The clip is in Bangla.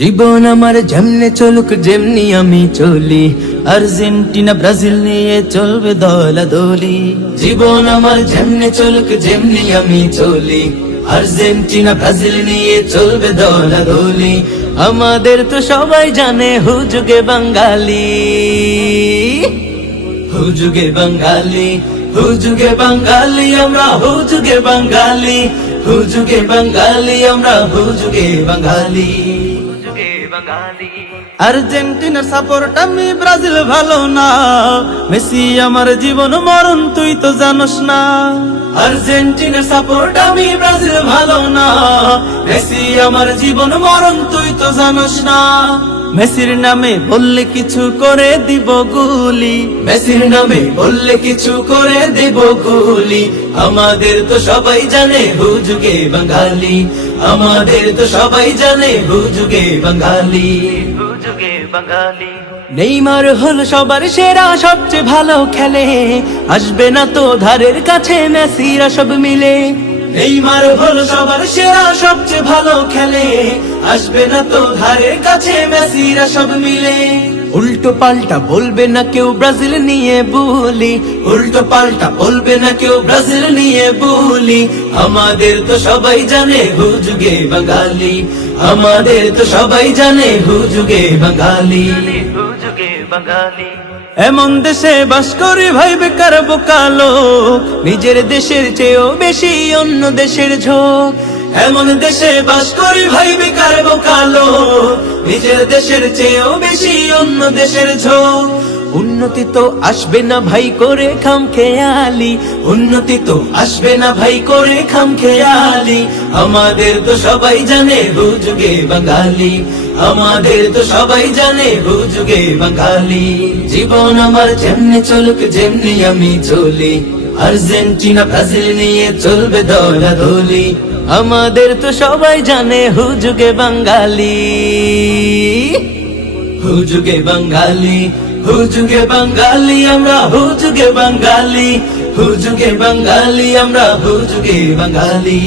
জীবন আমার যেমনে চলুক যেমনি আমি চলি, আর্জেন্টিনা ব্রাজিল নিয়ে চলবে দলাদলি। জীবন আমার যেমনে চলুক যেমনি আমি চলি, আর্জেন্টিনা ব্রাজিল নিয়ে চলবে দলাদলি। আমাদের তো সবাই জানে হুজুগে বাঙালি, হুজুগে বাঙালি, হুজুগে বাঙালি আমরা, হুজুগে বাঙালি, হুজুগে বাঙালি আমরা, হুজুগে বাঙালি। আর্জেন্টিনার সাপোর্ট আমি, ব্রাজিল ভালো না। মেসি আমার জীবন মরণ তুই তো জানোস না। আর্জেন্টিনার সাপোর্ট আমি, ব্রাজিল ভালো না। মেসি আমার জীবন মরণ তুই তো জানোস না। মেসির নামে বললে কিছু করে দিব গুলি, মেসির নামে বললে কিছু করে দিব গুলি। আমাদের তো সবাই জানে হুজুগে বাঙালি, আমাদের তো সবাই জানে হুজুগে বাঙালি, হুজুগে বাঙালি। নেইমার হলো সবার সেরা, সবচেয়ে ভালো খেলে, আসবে না তো ধারের কাছে মেসিরা সব মিলে। নেইমার হলো সবার সেরা, সবচেয়ে ভালো খেলে, আসবে না তো ধারের কাছে মেসিরা সব মিলে। উল্টো পাল্টা বলবে না কেউ ব্রাজিল নিয়ে বুলি, উল্টো পাল্টা বলবে না কেউ ব্রাজিল নিয়ে বুলি। আমাদের তো সবাই জানে হুজুগে বাঙালি, আমাদের তো সবাই জানে হুজুগে বাঙালি, হুজুগে বাঙালি। এমন দেশে বাস করি ভাই বেকার বোকা লোক, নিজের দেশের চেয়েও বেশি অন্য দেশের ঝোঁক। এমন দেশে বাস করি ভাই বেকার বোকা লোক, নিজের দেশের চেয়েও বেশি অন্য দেশের ঝোঁক। উন্নতি তো আসবে না ভাই করে খাম খেয়ালি, উন্নতি তো আসবে না ভাই করে খাম খেয়ালি। আমাদের তো সবাই জানে হুজুগে বাঙালি, আমাদের তো সবাই জানে হুজুগে বাঙালি। জীবন আমার যেমনি চলুক যেমনি আমি চলি, আর্জেন্টিনা ব্রাজিল নিয়ে চলবে দলাদলি। আমাদের তো সবাই জানে হুজুগে বাঙালি, হুজুগে বাঙালি, হুজুগে বাঙালি আমরা, হুজুগে বাঙালি, হুজুগে বাঙালি আমরা, হুজুগে বাঙালি।